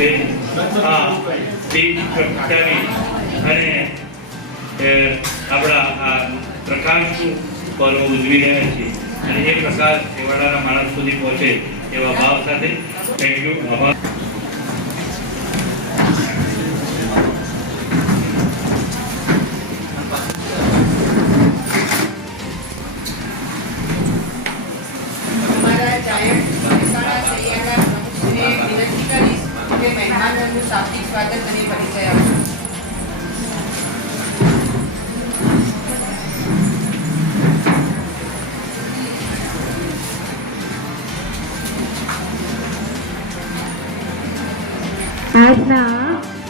અને આપણા આ પ્રકાશ પર્વ ઉજવી રહ્યા છીએ અને એ પ્રકાશ છેવાડાના માણસ સુધી પહોંચે એવા ભાવ સાથે થેન્ક યુ. આભાર. શાબ્દિક સ્વાગત અને પરિચય આપો. આજના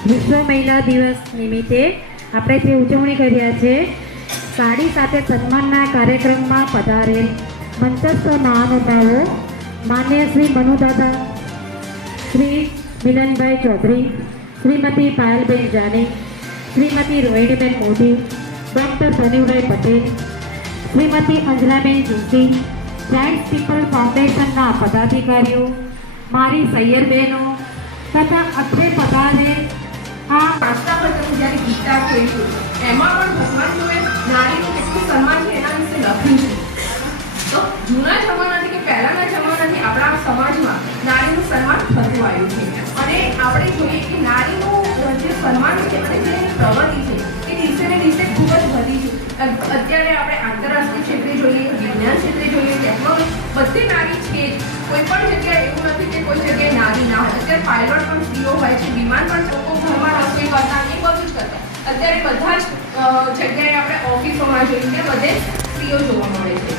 વિશ્વ મહિલા દિવસ નિમિત્તે આપણે જે ઉજવણી કર્યા છે સાડી સાથે સન્માનના કાર્યક્રમમાં પધારેલ મંચસ્થ મહાનુભાવો માન્ય Shri Manudada, Shri Milanbhai Chaudhari, Shrimati Payalben Jani, Shrimati Rohiniben Modi, doctor Sunnybhai Patel, Shrimati Anjalaben Joshi, Friends People ફાઉન્ડેશનના પદાધિકારીઓ, મારી સૈયર બહેનો તથા અત્રે પધારે આ રાષ્ટ્રપતિનું જ્યારે ગીતા કહ્યું એમાં પણ ભગવાનોએ નારીનું કેટલું સન્માન છે એના વિશે લખ્યું છે. તો જૂના જમાનાથી કે પહેલાના જમાનાથી આપણા સમાજમાં નારીનું સન્માન થતું આવ્યું છે અને આપણે જોઈએ કે નારીનું જે સન્માન છે અને જે પ્રગતિ છે એ દિવસે ને દિવસે ખૂબ જ વધી છે. અત્યારે આપણે આંતરરાષ્ટ્રીય ક્ષેત્રે જોઈએ, વિજ્ઞાન ક્ષેત્રે જોઈએ, ટેકનોલોજી બધી નારી છે. કોઈ પણ જગ્યાએ એવું નથી કે કોઈ જગ્યાએ નારી ના હોય. અત્યારે પાયલોટ પણ સ્ત્રીઓ હોય છે, વિમાન પણ લોકો ઘરમાં રસોઈ કરતા એ બધું જ કરતા. અત્યારે બધા જ જગ્યાએ આપણે ઓફિસોમાં જોઈએ કે બધે સ્ત્રીઓ જોવા મળે છે.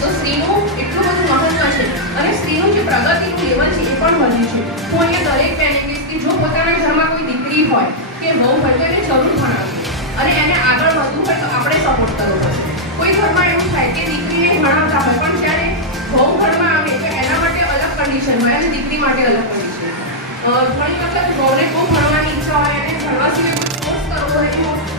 તો સ્ત્રીનું એટલું બધું મહત્વ છે અને સ્ત્રીનું જે પ્રગતિનું લેવલ છે એ પણ વધ્યું છે. હું અહીંયા દરેક બેને કહીશ કે જો પોતાના ઘરમાં કોઈ દીકરી હોય કે બહુ હોય તો એને જરૂર ભણાવવી અને એને આગળ વધવું હોય તો આપણે સપોર્ટ કરવો પડશે. કોઈ ઘરમાં એવું થાય કે દીકરીને ભણાવતા હોય પણ જ્યારે બહુ ઘરમાં આવે તો એના માટે અલગ કન્ડિશન હોય અને દીકરી માટે અલગ કન્ડિશન. ઘણી વખત બહુને બહુ ભણવાની ઈચ્છા હોય અને ભણવા સિવાય કોર્સ કરવો હોય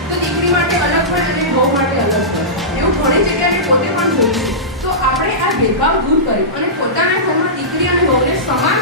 તો દીકરી માટે અલગ હોય અને બહુ માટે અલગ હોય. એવું ઘણી જગ્યાએ પોતે પણ જોયું છે. તો આપણે આ ભેદભાવ દૂર કર્યું અને પોતાના ઘરમાં દીકરી અને બહુને સમાન